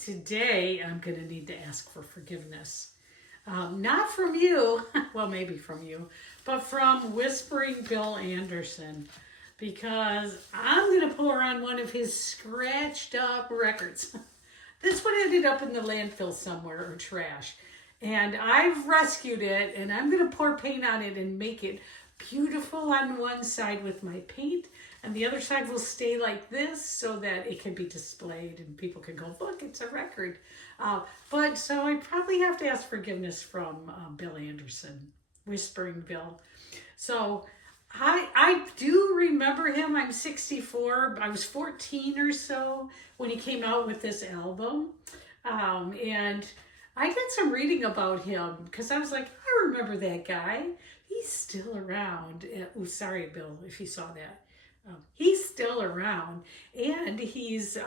today I'm going to need to ask for forgiveness. Not from you, well, maybe from you, but from Whispering Bill Anderson, because I'm going to pour on one of his scratched up records. This one ended up in the landfill somewhere or trash. And I've rescued it, and I'm going to pour paint on it and make it beautiful on one side with my paint, and the other side will stay like this so that it can be displayed and people can go, look, it's a record. But so I probably have to ask forgiveness from Bill Anderson, Whispering Bill. So I do remember him. I'm 64. I was 14 or so when he came out with this album. And I did some reading about him because I was like, I remember that guy. He's still around. Oh, sorry, Bill, if you saw that. He's still around, and he's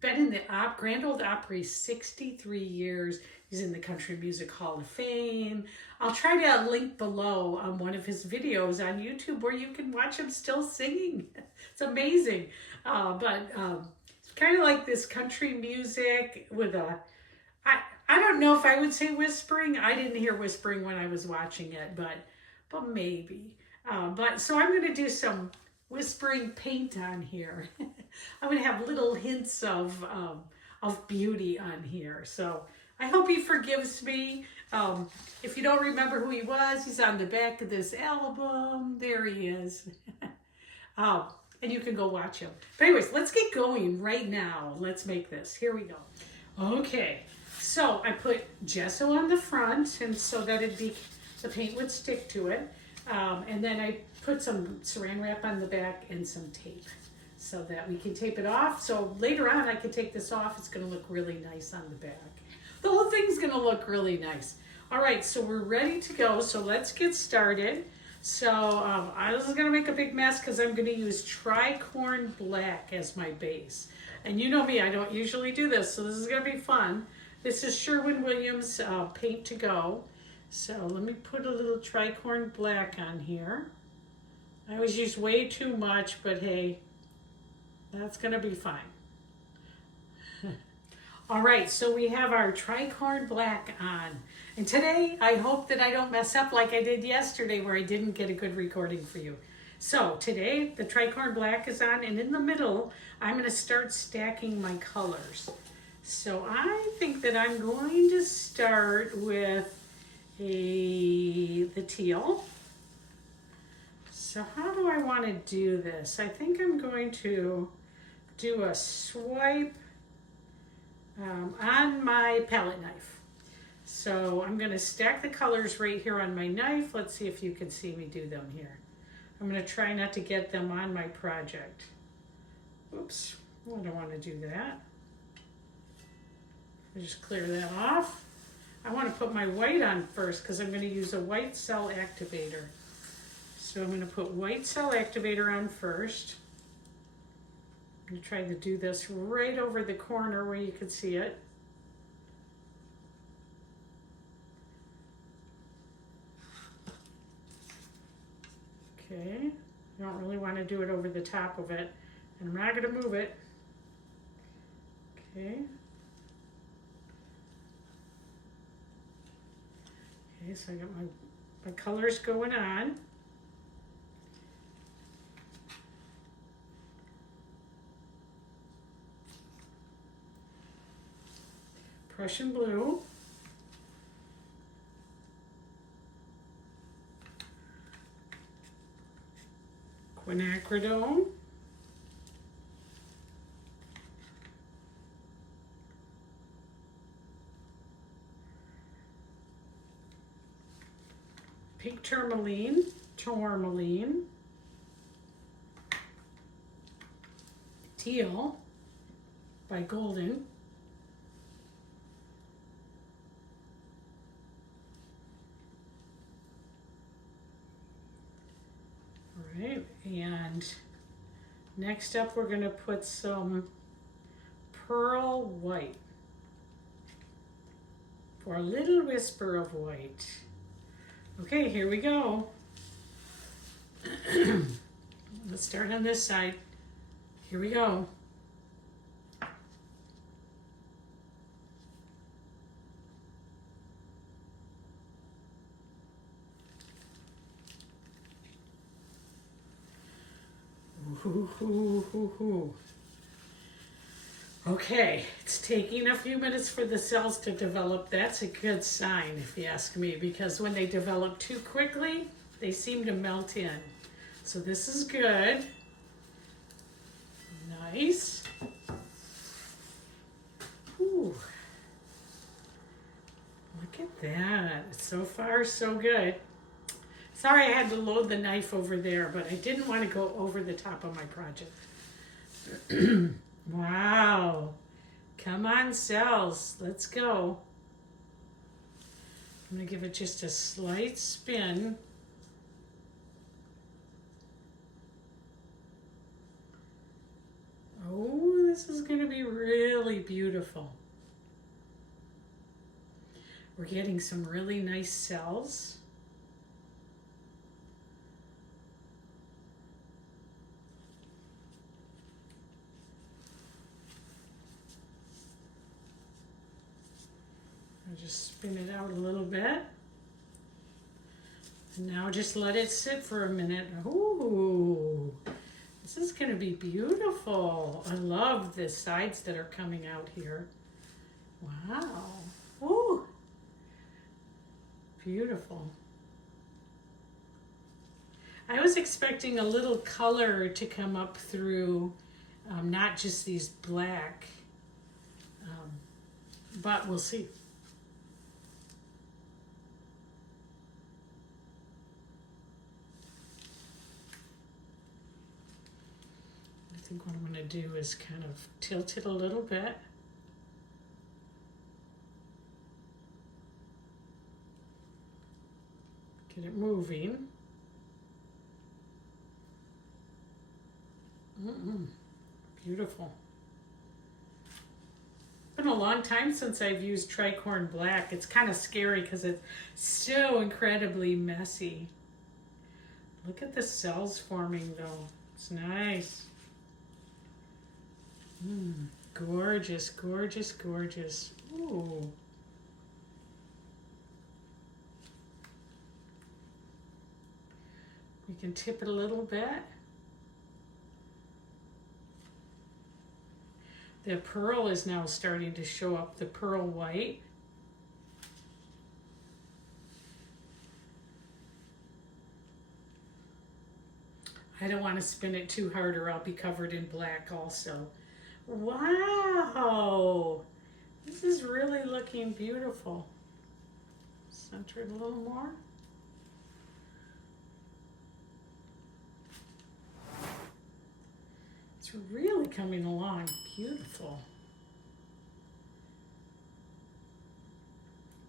been in the Grand Ole Opry 63 years. He's in the Country Music Hall of Fame. I'll try to link below one of his videos on YouTube where you can watch him still singing. It's amazing. But it's kind of like this country music with a... I don't know if I would say whispering. I didn't hear whispering when I was watching it, but maybe. So I'm going to do some whispering paint on here. I'm going to have little hints of beauty on here. So I hope he forgives me. If you don't remember who he was, he's on the back of this album. There he is. And you can go watch him. But anyways, let's get going right now. Let's make this. Here we go. Okay. So I put gesso on the front, and so that the paint would stick to it. And then I put some saran wrap on the back and some tape so that we can tape it off. So later on I can take this off. It's going to look really nice on the back. The whole thing's going to look really nice. All right, so we're ready to go. So let's get started. So I was going to make a big mess because I'm going to use tricorn black as my base. And you know me, I don't usually do this, so this is going to be fun. This is Sherwin-Williams Paint to Go. So let me put a little tricorn black on here. I always use way too much, but hey, that's gonna be fine. All right, so we have our tricorn black on. And today, I hope that I don't mess up like I did yesterday where I didn't get a good recording for you. So today, the tricorn black is on, and in the middle, I'm gonna start stacking my colors. So I think that I'm going to start with the teal. So how do I want to do this? I think I'm going to do a swipe on my palette knife. So I'm going to stack the colors right here on my knife. Let's see if you can see me do them here. I'm going to try not to get them on my project. Oops, I don't want to do that. I'll just clear that off. I want to put my white on first because I'm going to use a white cell activator. So I'm going to put white cell activator on first. I'm going to try to do this right over the corner where you can see it. Okay, I don't really want to do it over the top of it, and I'm not going to move it. Okay. Okay, so I got my colors going on. Prussian blue. Quinacridone. Pink tourmaline, teal by Golden, all right, and next up we're going to put some pearl white for a little whisper of white. Okay, here we go. Let's start on this side. Here we go. Ooh, ooh, ooh, ooh. Okay, it's taking a few minutes for the cells to develop. That's a good sign, if you ask me, because when they develop too quickly, they seem to melt in. So this is good. Nice. Ooh. Look at that. So far, so good. Sorry I had to load the knife over there, but I didn't want to go over the top of my project. Wow. Come on, cells. Let's go. I'm going to give it just a slight spin. Oh, this is going to be really beautiful. We're getting some really nice cells. I'll just spin it out a little bit. And now just let it sit for a minute. Ooh, this is going to be beautiful. I love the sides that are coming out here. Wow. Ooh, beautiful. I was expecting a little color to come up through, not just these black, but we'll see. I think what I'm going to do is kind of tilt it a little bit. Get it moving. Beautiful. It's been a long time since I've used tricorn black. It's kind of scary because it's so incredibly messy. Look at the cells forming though. It's nice. Gorgeous, gorgeous, gorgeous. Ooh. You can tip it a little bit. The pearl is now starting to show up, the pearl white. I don't want to spin it too hard or I'll be covered in black also. Wow, this is really looking beautiful. Center it a little more. It's really coming along beautiful.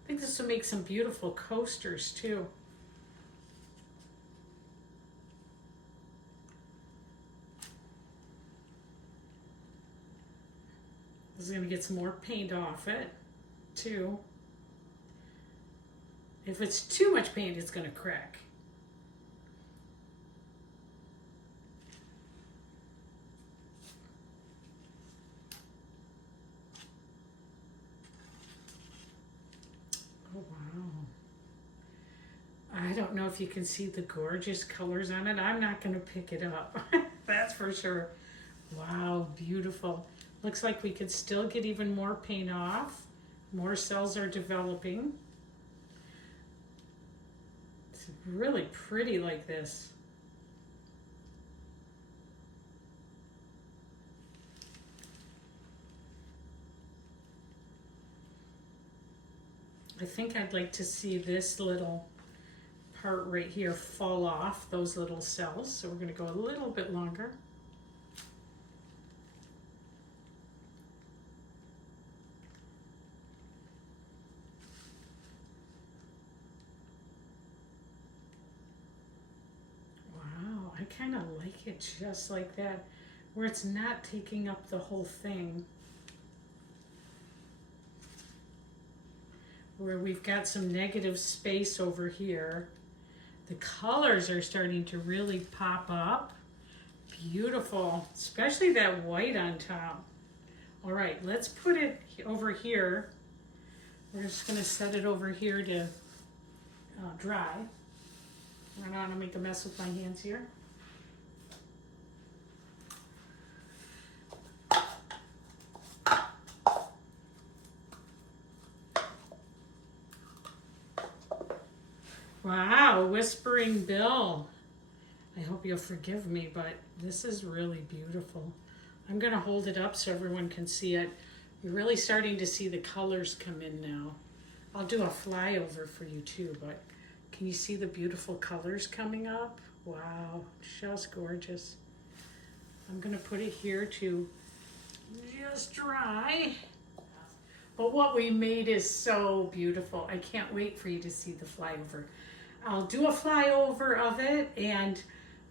I think this will make some beautiful coasters too. This is going to get some more paint off it too. If it's too much paint, it's going to crack. Oh, wow. I don't know if you can see the gorgeous colors on it. I'm not going to pick it up. That's for sure. Wow, beautiful. Looks like we could still get even more paint off. More cells are developing. It's really pretty like this. I think I'd like to see this little part right here fall off, those little cells. So we're going to go a little bit longer. I kind of like it just like that, where it's not taking up the whole thing. Where we've got some negative space over here. The colors are starting to really pop up. Beautiful, especially that white on top. All right, let's put it over here. We're just gonna set it over here to dry. I don't want to make a mess with my hands here. Wow, Whispering Bill. I hope you'll forgive me, but this is really beautiful. I'm going to hold it up so everyone can see it. You're really starting to see the colors come in now. I'll do a flyover for you too, but can you see the beautiful colors coming up? Wow, just gorgeous. I'm going to put it here to just dry. But what we made is so beautiful. I can't wait for you to see the flyover. I'll do a flyover of it, and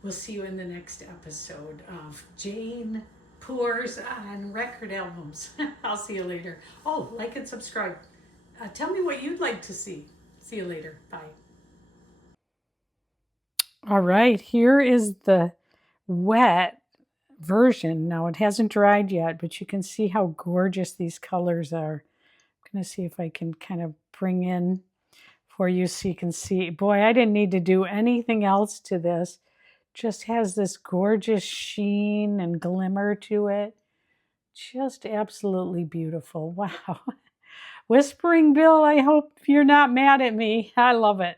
we'll see you in the next episode of Jane Pours on Record Albums. I'll see you later. Oh, like and subscribe. Tell me what you'd like to see. See you later. Bye. All right, here is the wet version. Now it hasn't dried yet, but you can see how gorgeous these colors are. I'm going to see if I can kind of bring in for you so you can see. Boy, I didn't need to do anything else to this. Just has this gorgeous sheen and glimmer to it. Just absolutely beautiful. Wow. Whispering Bill, I hope you're not mad at me. I love it.